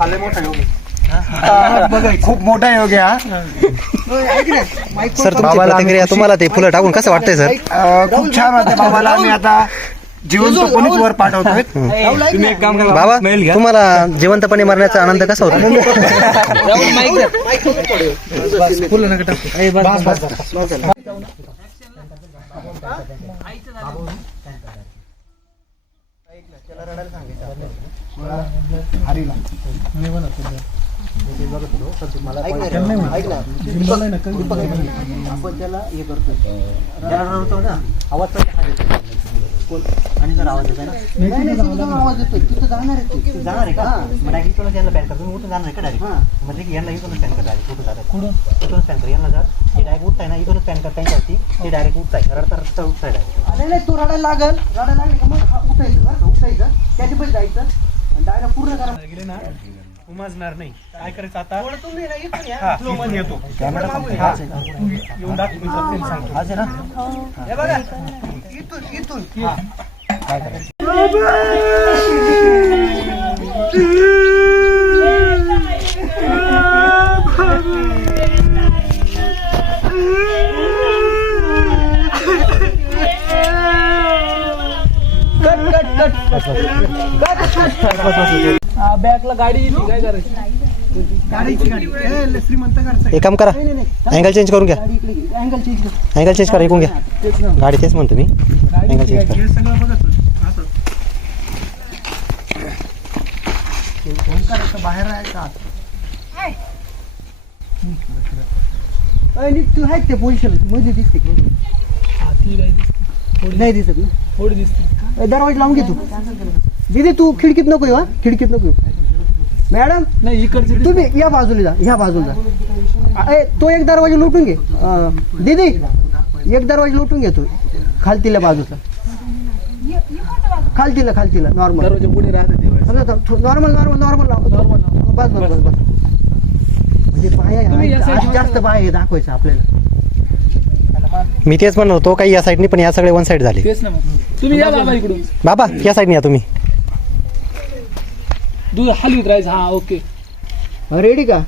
आले मोठा योग बघा खूप मोठा योग आहे हा. सर तुमची प्रतिक्रिया तुम्हाला ते फुलं टाकून कसं वाटतंय सर? अं, खूप छान वाटतं बाबाला. आम्ही आता जिवंत कोणीच वर पाठवतोय. तुम्ही एक काम करा बाबा तुम्हाला जिवंतपणे मरण्याचा आनंद कसा होता? आपण त्याला हे करतोय. त्याला रडवतो ना आवाज पण हा देतो. कोण? आणि जर आवाज येतोय ना? नाही नाही तिथं आवाज येतोय. तिथं जाणार आहे तू. जाणार आहे का? मग डायरेक्ट इथूनच यांना पॅन कर तुम्ही उठून जाणार आहे का डायरेक्ट म्हणजे यांना इथूनच पॅन कर डायरेक्ट कुठं जातात. कुठून? इथूनच पॅन कर. यांना जर ते डायरेक्ट उठताय ना इथूनच पॅन कर. त्यांच्यावरती ते डायरेक्ट उठताय. रडता रडता उठताय डायरेक्ट नाही नाही तू रडायला लागल. रडायला लागले का? मग उठायचं बरं का? उठायचं. त्याच्या पण जायचं. डायरेक्ट पूर्ण करा. गेले ना उमजणार नाही. काय करायचं आता? थोडं तुम्ही ना इथून या. हा, इथून येतो. हा, तू येऊन दाखव मी आणि सांगतो. आज आहे ना? हे बघा. काय एक काम करा अँगल चेंज करून घ्या. अँगल चेंज कर करा ऐकून घ्या. गाडी तेच म्हणतो मी. अँगल चेंज करा. बाहेर आहे का तू आहे ते पोझिशन दिसते? नाही दिसत ना. थोडी दिसते ए, दरवाजा लावून घे तू. दीदी तू खिडकीत नको येऊ हा. खिडकीत नको येऊ. मॅडम नाही इकडचे तुम्ही या बाजूला जा ह्या बाजूला जा. ए, तो एक दरवाजा लुटून घे. अं, दीदी एक दरवाजा लुटून घे तू. खालतीला बाजूचा. खालतीला खालतीला नॉर्मल दरवाजा पुढे राहते नॉर्मल नॉर्मल नॉर्मल नॉर्मल बस बस बस बस. म्हणजे पाय तुम्ही या side जास्त पाय आहे दाखवायचं आपल्याला. मी तेच म्हणत होतो काही या साईडनी पण या सगळे वन साईड झाले. तेच ना मग. तुम्ही या बाबा इकडून. बाबा या साईडनी या तुम्ही. दूध हलवीत राहायचं हा ओके रेडी का?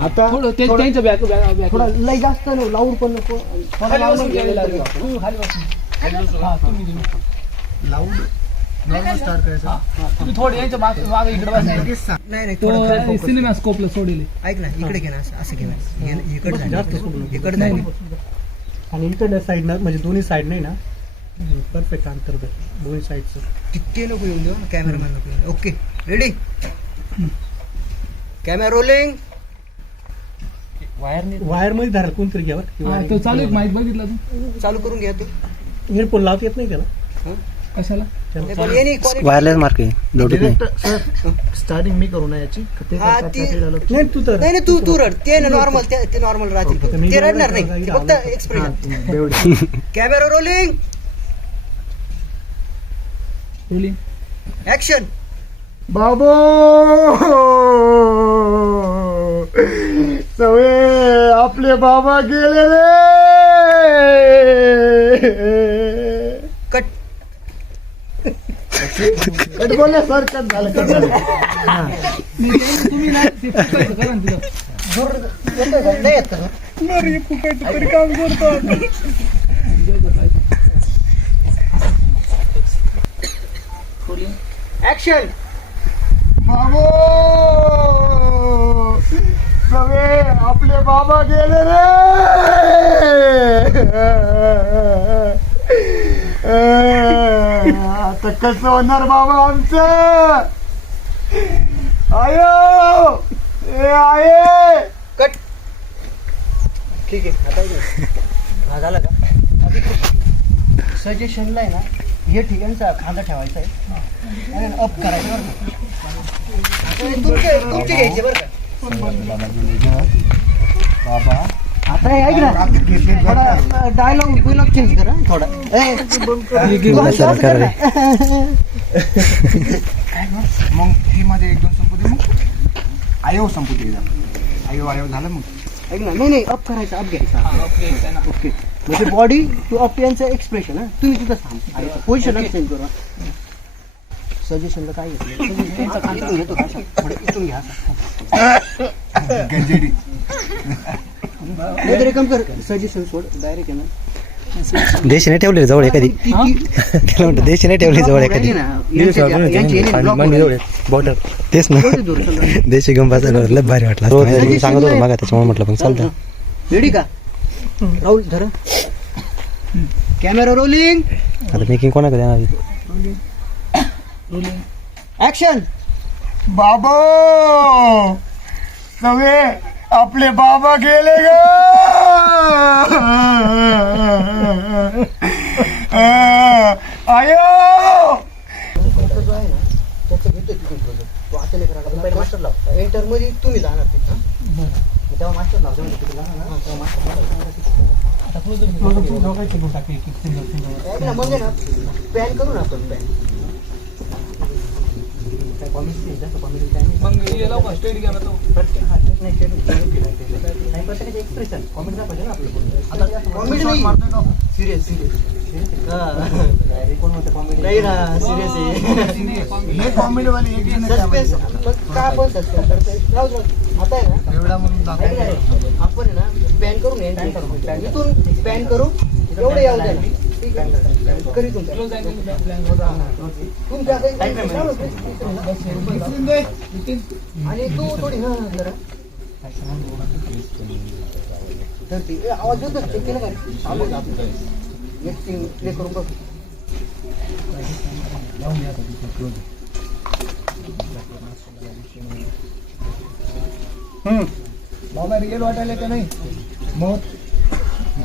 आता थोडं ते त्यांच्या बॅग बॅग थोडा लय जास्त नको लावून पण नको. थोडा खाली लावून बसून घ्यायला घ्यायला लागेल. लागेल. हो, खाली बसून. हा तुम्ही तुम्ही. लावून नॉर्मल स्टार्ट करायचं. तुम्ही थोडे यांच्या माग मागे इकडे बसा. लगेच सांग. नाही नाही तो थोडं focus. सिनेमा स्कोपला सोडले. ऐक ना इकडे घे ना असं असं घे ना. इकडे इकडे नाही नाही. आणि इंटरनेट साईड ना म्हणजे दोन्ही साईड नाही ना? परफेक्ट अंतर दोन्ही साईडचं तिथे नको येऊन देऊ कॅमेरामॅन नको येऊन. ओके रेडी कॅमेरा रोलिंग वायरमध्ये धरायला कोणतरी घ्यावं. तो चालू माहीत बघितला तू. चालू करून घ्या तू. हेडफोन लावता येत नाही त्याला. कशाला? वायरलेस मार्क आहे ब्लूटूथ नाही. स्टार्टिंग मी करू ना याची. ते हा. नाही तर नाही नाही तू तू रड. ते नॉर्मल ते नॉर्मल राहतील. फक्त. ते रडणार नाही. ते फक्त तर- expression. Camera rolling rolling action बाबो! सवे आपले बाबा गेले रे कट बोलले सर कट झालं? नाही येत का? ऍक्शन बाबो! सवे आपले बाबा गेले रे! आता कसं होणार बाबा आमचं? आयो! ए आये कट. ठीक आहे आता. हा झाला का सजेशनला आहे ना हे ठिकाणचा खांदा ठेवायचा आहे. आणि अप करायचं बरं का? तुमचे घ्यायचे बरं का? बाबा. आता हे ऐक ना थोडा डायलॉग बिलॉग चेंज करा थोडा. मग ही माझे एक दोन संपू दे मग. आयो संपू दे एकदा. आयो आयो झालं मग. ऐक ना नाही नाही अप करायचं अप घ्यायचा. ओके म्हणजे बॉडी टू अप यांचं एक्सप्रेशन हा. तुम्ही तिथं थांब. पोझिशन चेंज करा. सजेशनला काय घेतलं? इथून घेतो का असं? थोडं इथून घ्या असं. गंजेडी नाहीतर एक काम कर. सजेशन सोड. डायरेक्ट आहे ना. देशी नाही ठेवली जवळ एखादी. त्याला म्हणतो देशी नाही ठेवली जवळ एखादी. block बॉर्डर तेच ना. देशी गंबाचा लय भारी वाटला. मी सांगत होतो मागा त्याच्यामुळे म्हटलं पण चालतं. रेडी का? राहुल धरा. कॅमेरा रोलिंग आता मेकिंग कोणाकडे देणार ऍक्शन बाबो! सवे आपले बाबा गेले ग! आयो! एंटरमध्ये तुम्ही जाणार तेव्हा मास्टर लाव जेव्हा तिथे जाणार ना तेव्हा मास्टर ना पॅन करू ना आपण पॅन. काय कॉमेडी जास्त कॉमेडी काय नाही. एक्सप्रेशन कॉमेडी दाखवायचे ना आपलं कॉमेडी नाही. सिरियस सिरियस कोण म्हणतं कॉमेडी नाही ना सिरियस हे कॉमेडी वाले एक जण आहे. सस्पेन्स त्यामध्ये. का आपण सस्पेन्स करतो राहू दे. आता आहे ना. एवढा म्हणून रे, आपण ना पॅन करून एंट्री करू इथून पॅन करू. एवढं यावं द्या तुमच्या आणि तू थोडी हा जरा तर ती आवाज येतो असते केलं का चालू एक सीन प्ले करून बघ बाबा रिअल वाटायला का नाही? मग?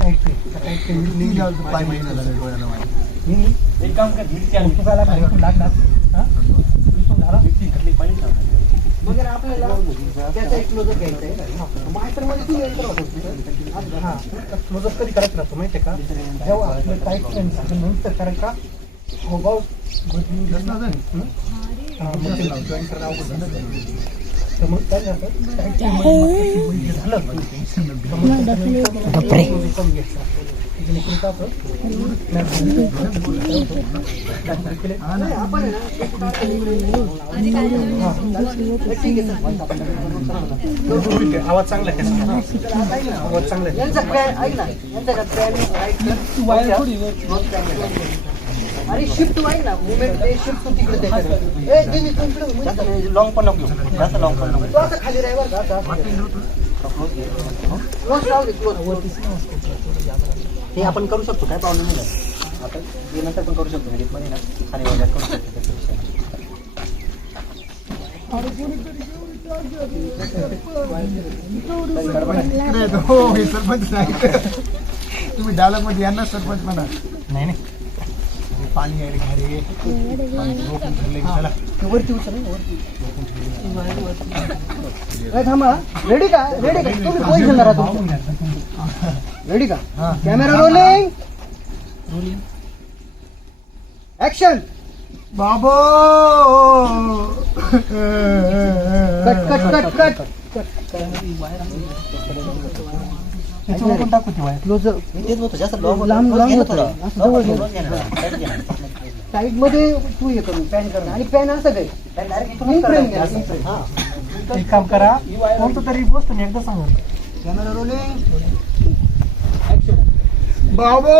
लागतो? एक काम कर मिरची आणि तू झाला नाही इथून लागणार हा? आपल्याला त्याचा एक क्लोजर घ्यायचा आहे मास्टरमध्ये तू enter होतोस. हा क्लोजअप कधी करायचं राहतो माहिती आहे का जेव्हा आपले टाईट फ्रेंड्स आपण नंतर कारण का हावभाव बदलून घेतला ना, चल. आवाज चांगला आहे. आवाज चांगला आहे. अरे शिफ्ट ना मुवमेंट शिफ्ट तू तिकडे. ए, दिदी, तू इकडे लॉंग पण नको जास्त लॉंग पण नको तू असं खाली राहा बरं का, असं असं. Close राहू दे, close. हे आपण करू शकतो काय प्रॉब्लेम नाही आता हे नंतर पण करू शकतो edit मध्ये ना खाली वगैरे करू शकतो. हो हे सरपंच नाही तुम्ही डायलॉगमध्ये यांना सरपंच म्हणा नाही नाही अरे, पाणी आहे रे घरी पाणी रोखून ठेवलंय की चला ते वरती उचल ना, वरती ए, थांबा रेडी का? रेडी का? तुम्ही पोझिशनला राहा रेडी का? कॅमेरा रोलिंग ऍक्शन बाबो! कट कट कट कट त्याच्यावर पण टाकू ती वायर क्लोज लांब लांब होतं. असं जवळ. साईडमध्ये तू हे करून पॅन कर आणि पॅन असं काय In frame घ्या. हा. एक काम करा कोणतं तरी गोष्ट मी एकदा सांगा कॅमेरा रोलिंग बाबो!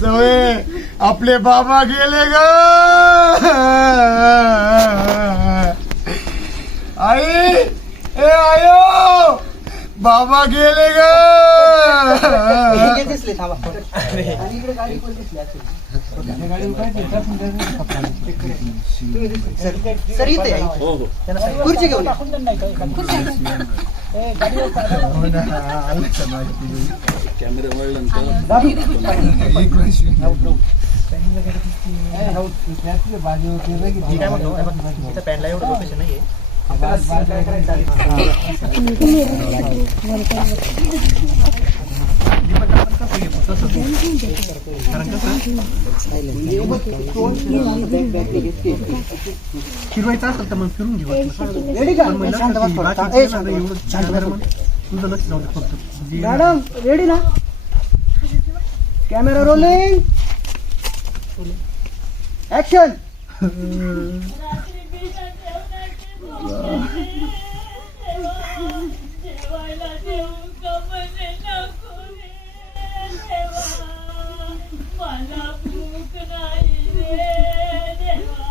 सवय आपले बाबा गेले ग! आई ए आयो। बाबा गेले ग हे दिसले थांबा आणि इकडे गाडी पण दिसली असेल. तुम्ही दिसले. सर- सर इथे या, इथे. खुर्ची घेऊन या. कॅमेरा वळल्यानंतर एक वर्ष मी काय म्हणतो हे। बघ, इथं पॅनला एवढं लोकेशन नाहीये फिरवायचं असेल तर मग फिरून घेऊ. तुझं लक्ष जाऊ दे फक्त. जे- मॅडम रेडी ना? कॅमेरा रोलिंग ऍक्शन देवाला देऊ का म्हणे नको रे देवा मला भूक नाही रे देवा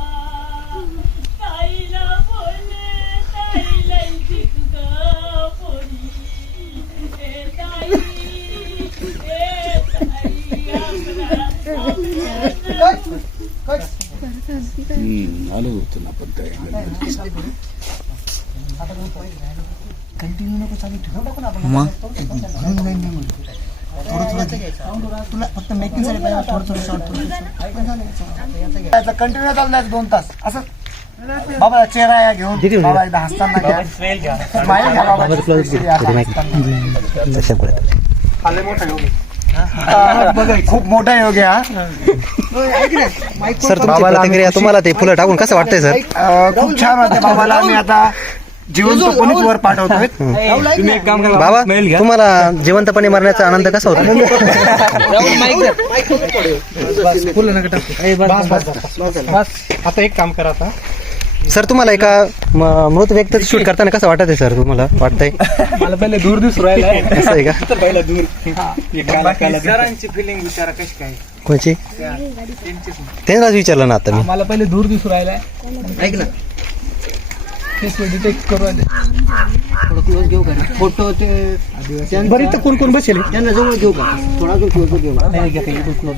ताईला बोले ताईला शिक ग पोरी ए ताई ए ताई आपला कंटिन्यू नको चालू ठेव टाकू ना आपण घरून जाईन नाही म्हणतो. थोडं थोडं तुला फक्त मेकिंगसाठी पाहिजे थोडं थोडं शॉर्ट थोडं कंटिन्यू चालू दोन तास असं बाबा चेहरा या घेऊन बाबा एकदा हसताना घ्या. स्माईल घ्या बाबा तशा परत आले मोठा योग. आहे. बघा खूप मोठा योग आहे सर तुमची प्रतिक्रिया तुम्हाला ते फुलं टाकून कसं वाटतंय सर हा खूप छान वाटतं बाबाला. आम्ही आता जिवंत कोणीच वर पाठवतोय? तुम्ही एक काम करा बाबा स्मेल घ्या. तुम्हाला जिवंतपणे मरण्याचा आनंद कसा होता? बस बस बस बस आता एक काम करा आता. सर तुम्हाला एका मृत व्यक्त शूट करताना कसं वाटत आहे सर तुम्हाला वाटतंय? मला पहिले दूर दिसू राहिला. असं आहे का? तर पहिला दूर. हे काला काला दिसतंय. फिलिंग विचारा कशी काय? कोणची? त्यांनाच विचारलं ना आता मी. मला पहिले दूर दिसू राहिलाय. ऐक ना. फेस डिटेक्ट करू राहिले थोडं क्लोज घेऊ का फोटो ते बरं इथं कोण कोण बसेल? त्यांना जवळ घेऊ का? थोडा अजून क्लोज घेऊ नाही घ्या काही क्लोज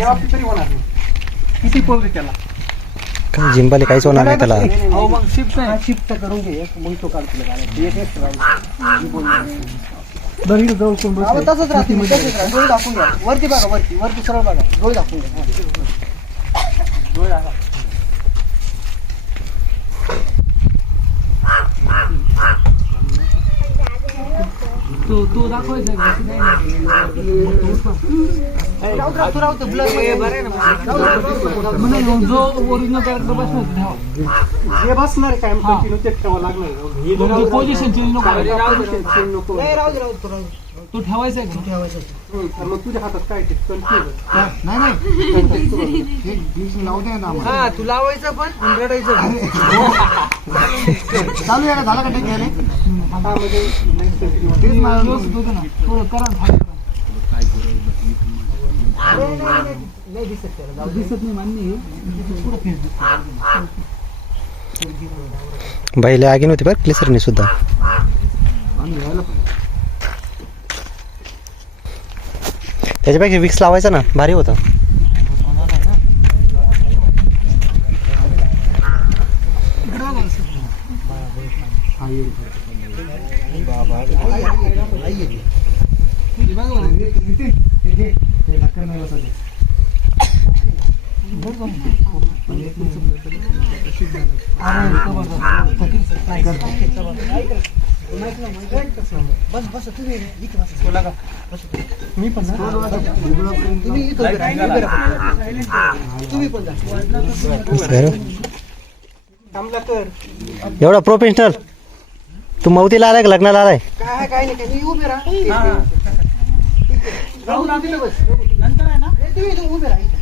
या बाबतीत तरी होणार नाही. किती पोहोचले त्याला? काय जिंबाले काहीच होणार नाही त्याला. हो मग शिफ्ट नाही. शिफ्ट करून घे एक मग तो काढ तुला गाड्या. एक एक कोण बसलंय? तसंच राहते तसंच राहते. डोळे दाखवून घ्या. वरती बघा वरती. वरती सरळ बघा. डोळे दाखवून घ्या. डोळे दाखवा. तो तो दाखवायचा जो ओरिजिनल कॅरेक्टर बसणार बसणार ते ठेवावं लागणार पोझिशन चेंज नको राहू दे राहू दे, तू ठेवायचा आहे का? ठेवायचं मग तुझ्या हातात काय ते कन्फ्युज नाही नाही. हे लावू दे ना आम्हाला. हा तू लावायचं पण आणि रडायचं पण. चालू आहे का झालं का घ्यायला हा म्हणजे next. तेच मला ना. थोडं करा ना, करा. दिसत नाही मान्य आहे. बाईला आगी नव्हती बरं क्लिसरने सुद्धा. त्याच्यापेक्षा विक्स लावायचा ना भारी होतं. बस बस तुम्ही मी पण तुम्ही तुम्ही पण जा. थांबला एवढा प्रोफेशनल तू मौतीला आलाय का लग्नाला आलाय? काय काय नाही काय उभे राहा. बस. नंतर आहे ना? तुम्ही उभे राहा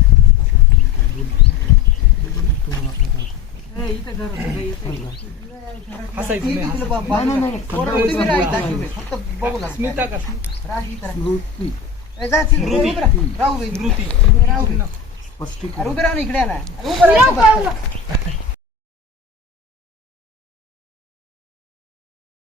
हसायचं नाही हसायचं. स्मिता का? राहू. स्मृती राहू. स्पष्टीकरण. उभे राहा ना इकडे ना. उभं राहा